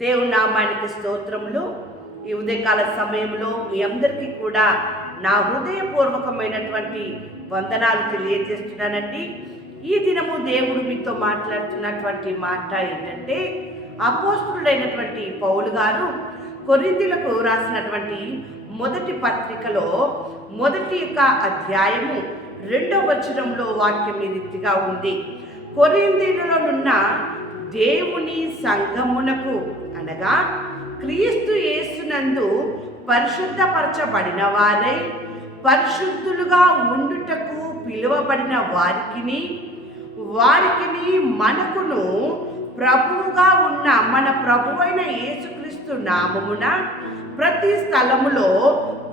దేవుని నామానికి స్తోత్రములు. ఈ ఉదయకాల సమయంలో మీ అందరికీ కూడా నా హృదయపూర్వకమైనటువంటి వందనాలు తెలియజేస్తున్నానండి. ఈ దినము దేవుడు మీతో మాట్లాడుతున్నటువంటి మాట ఏంటంటే అపోస్తుడైనటువంటి పౌలు గారు కొరిందులకు రాసినటువంటి మొదటి పత్రికలో మొదటి యొక్క అధ్యాయము రెండవ వచనంలో వాక్యం ఈ రీతిగా ఉంది. కొరింథీలలోనున్న దేవుని సంఘమునకు అనగా క్రీస్తు యేసునందు పరిశుద్ధపరచబడిన వారై పరిశుద్ధులుగా ఉండుటకు పిలువబడిన వారికిని వారికిని మనకును ప్రభువుగా ఉన్న మన ప్రభువైన యేసుక్రీస్తు నామమున ప్రతి స్థలములో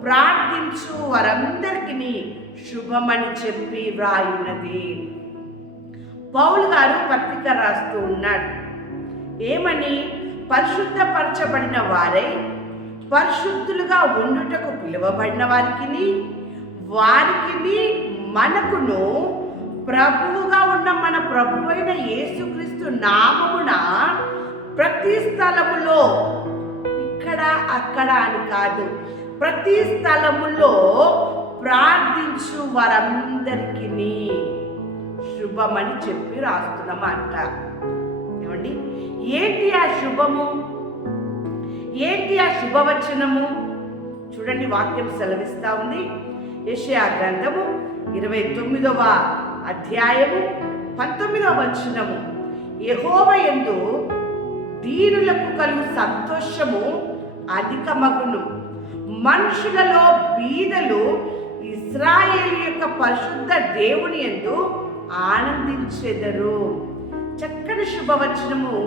ప్రార్థించు వారందరికీ శుభమని చెప్పి వ్రాయున్నది. పౌలు గారు పత్రిక రాస్తూ ఉన్నాడు. ఏమని? పరిశుద్ధపరచబడిన వారై పరిశుద్ధులుగా ఉండుటకు పిలువబడిన వారికి వారికి మనకును ప్రభువుగా ఉన్న మన ప్రభువైన యేసుక్రీస్తు నామమున ప్రతి స్థలములో ఇక్కడ అక్కడ అని కాదు ప్రతి స్థలములో ప్రార్థించు వారందరికీ శుభమని చెప్పి రాస్తున్నామంట. ఏమండి ఏంటి ఆ శుభము? ఏంటి ఆ శుభవచనము? చూడండి వాక్యం సెలవిస్తా ఉంది. యషయా గ్రంథము ఇరవై తొమ్మిదవ అధ్యాయము పంతొమ్మిదవ వచనము. యెహోవ యందు దీనులకు కలుగు సంతోషము అధికమగును. మనుషులలో బీదలు ఇస్రాయేల్ యొక్క పరిశుద్ధ దేవుని ఎందు ఆనందించెదరు. దేవుని శుభవచనము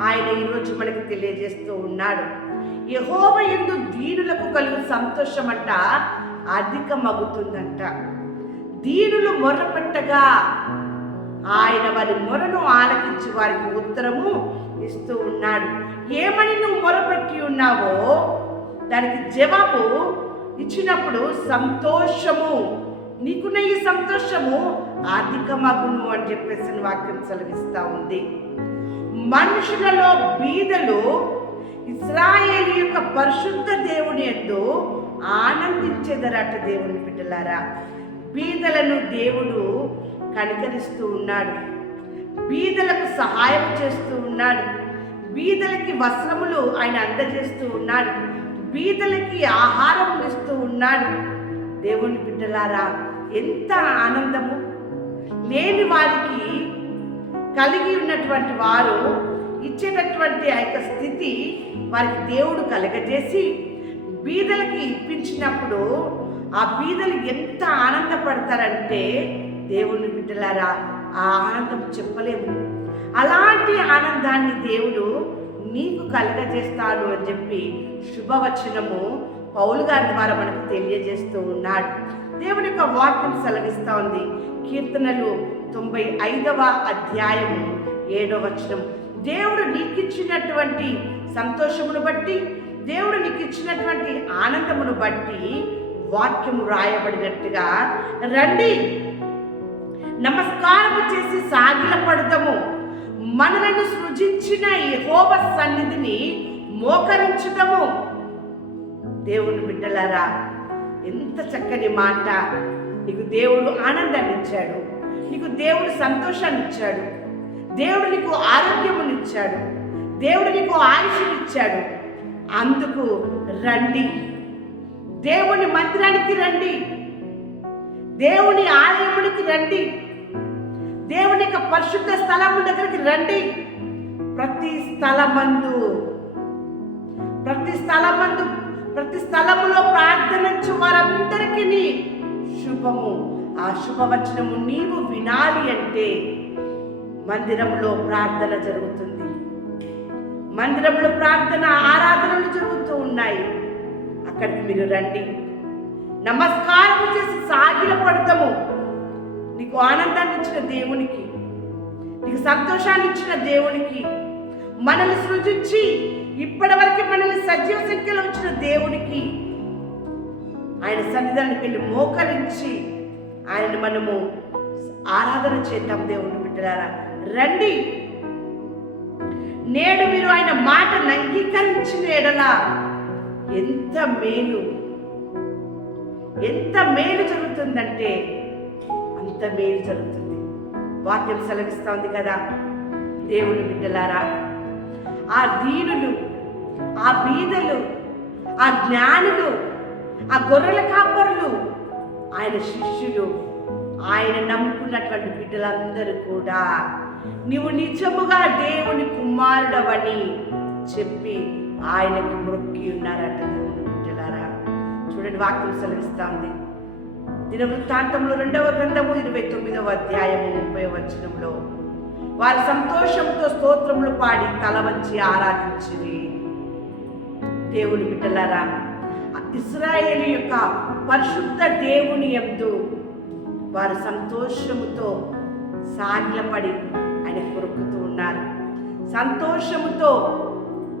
ఆయన ఈరోజు మనకి తెలియజేస్తూ ఉన్నాడు. యహోవ ఎందు దీనులకు కలుగు సంతోషం అంట అధికమగుతుందంట. దీనులు మొర్రపెట్టగా ఆయన వారి మొరను ఆలకించి వారికి ఉత్తరము ఇస్తూ ఉన్నాడు. ఏమని నువ్వు మొరపెట్టి ఉన్నావో దానికి జవాబు ఇచ్చినప్పుడు సంతోషము. నీకున్న ఈ సంతోషము అధికమగును అని చెప్పేసి వాక్యం సెలవిస్తూ ఉంది. మనుషులలో బీదలు ఇస్రాయేల్ యొక్క పరిశుద్ధ దేవుని ఎందు ఆనందించేదరట దేవుని బిడ్డలారా. బీదలను దేవుడు కనికరిస్తూ ఉన్నాడు. బీదలకు సహాయం చేస్తూ ఉన్నాడు. బీదలకి వస్త్రములు ఆయన అందజేస్తూ ఉన్నాడు. బీదలకి ఆహారం ఇస్తూ ఉన్నాడు. దేవుని బిడ్డలారా ఎంత ఆనందము! లేని వారికి కలిగి ఉన్నటువంటి వారు ఇచ్చేటటువంటి ఆ యొక్క స్థితి వారికి దేవుడు కలగజేసి బీదలకి ఇప్పించినప్పుడు ఆ బీదలు ఎంత ఆనందపడతారంటే దేవుని బిడ్డలారా ఆ ఆనందం చెప్పలేము. అలాంటి ఆనందాన్ని దేవుడు నీకు కలగజేస్తాడు అని చెప్పి శుభవచనము పౌలు గారి ద్వారా మనకు తెలియజేస్తూ ఉన్నాడు. దేవుని యొక్క వాక్యం సెలవిస్తూ ఉంది. కీర్తనలు తొంభై ఐదవ అధ్యాయము ఏడవ వచనం. దేవుడు నీకు ఇచ్చినటువంటి సంతోషమును బట్టి దేవుడు నీకు ఇచ్చినటువంటి ఆనందమును బట్టి వాక్యము రాయబడినట్టుగా రండి. నమస్కారము చేసి సాగిలపడతాము మనలను సృజించిన యెహోవ సన్నిధిని మోకరించుతాము దేవుని బిడ్డలారా ఎంత చక్కని మాట. నీకు దేవుడు ఆనందాన్ని ఇచ్చాడు. నీకు దేవుడు సంతోషాన్ని ఇచ్చాడు. దేవుడు నీకు ఆరోగ్యమునిచ్చాడు దేవుడు నీకు ఆయుష్నిచ్చాడు అందుకు రండి. దేవుని మందిరానికి రండి. దేవుని ఆలయమునికి రండి. దేవుని యొక్క పరిశుద్ధ స్థలము దగ్గరికి రండి. ప్రతి స్థలమందు ప్రతి స్థలమందు ప్రతి స్థలములో ప్రార్థనించు వారందరికీ శుభము. ఆ శుభవచనము నీవు వినాలి అంటే మందిరంలో ప్రార్థన జరుగుతుంది. మందిరంలో ప్రార్థన ఆరాధనలు జరుగుతూ ఉన్నాయి. అక్కడికి మీరు రండి. నమస్కారం చేసి సాగిల పడతాము నీకు ఆనందాన్ని ఇచ్చిన దేవునికి నీకు సంతోషాన్ని ఇచ్చిన దేవునికి మనల్ని సృజించి ఇప్పటి వరకు మనల్ని సజీవ సంఖ్యలో ఉంచిన దేవునికి ఆయన సన్నిధానికి వెళ్ళి మోకరించి ఆయనను మనము ఆరాధన చేద్దాం దేవుని బిడ్డలారా. రండి. నేడు మీరు ఆయన మాటను అంగీకరించిన ఎడల ఎంత మేలు. ఎంత మేలు జరుగుతుందంటే అంత మేలు జరుగుతుంది. వాక్యం సెలవిస్తోంది కదా దేవుని బిడ్డలారా. ఆ దీనులు ఆ బీదలు ఆ జ్ఞానులు ఆ గొర్రెల కాపరులు ఆయన శిష్యులు ఆయన నమ్ముకున్నటువంటి బిడ్డలందరూ కూడా నీవు నిజముగా దేవుని కుమారుడవని చెప్పి ఆయనకు మొక్కి ఉన్నారట దేవుని బిడ్డలారా. చూడండి వాక్యం సెలవిస్తా ఉంది దినవృత్తాంతంలో రెండవ గ్రంథము ఇరవై తొమ్మిదవ అధ్యాయము ముప్పై వచనంలో వారి సంతోషంతో స్తోత్రములు పాడి తల వంచి ఆరాధించింది దేవుని బిడ్డలారా ఇస్రాయేల్ యొక్క పరిశుద్ధ దేవుని ఎందు వారు సంతోషముతో సాగిలపడి ఆయన కొరుకుతూ ఉన్నారు. సంతోషముతో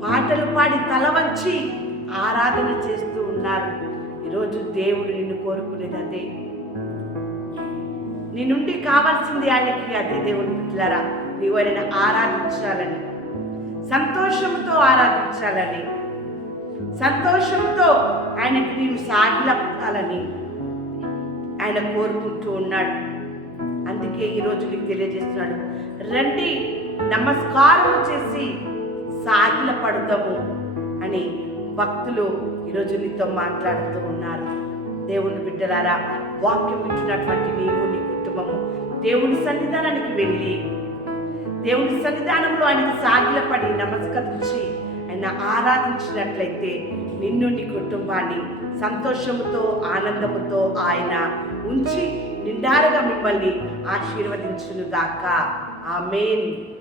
పాటలు పాడి తల వంచి ఆరాధన చేస్తూ ఉన్నారు. ఈరోజు దేవుడు నిన్ను కోరుకునేది అదే. నీ నుండి కావాల్సింది ఆయనకి అదే దేవుని బిడ్డలారా. నీవు ఆయన ఆరాధించాలని సంతోషంతో ఆరాధించాలని సంతోషంతో ఆయనకి నీవు సాగిలపాలని ఆయన కోరుకుంటూ ఉన్నాడు. అందుకే ఈరోజు నీకు తెలియజేస్తున్నాడు. రండి నమస్కారం చేసి సాగిల పడతాము అని భక్తులు ఈరోజు నీతో మాట్లాడుతూ ఉన్నారు. దేవుని బిడ్డలారా వాక్యం ఇచ్చినటువంటి నీవు నీ కుటుంబము దేవుని సన్నిధానానికి వెళ్ళి దేవుని సన్నిధానంలో ఆయనకు సాగిలపడి నమస్కరించి నిన్ను ఆరాధించినట్లయితే నిన్ను నీ కుటుంబాన్ని సంతోషముతో ఆనందముతో ఆయన ఉంచి నిండారుగా మిమ్మల్ని ఆశీర్వదించునుగాక. ఆమెన్.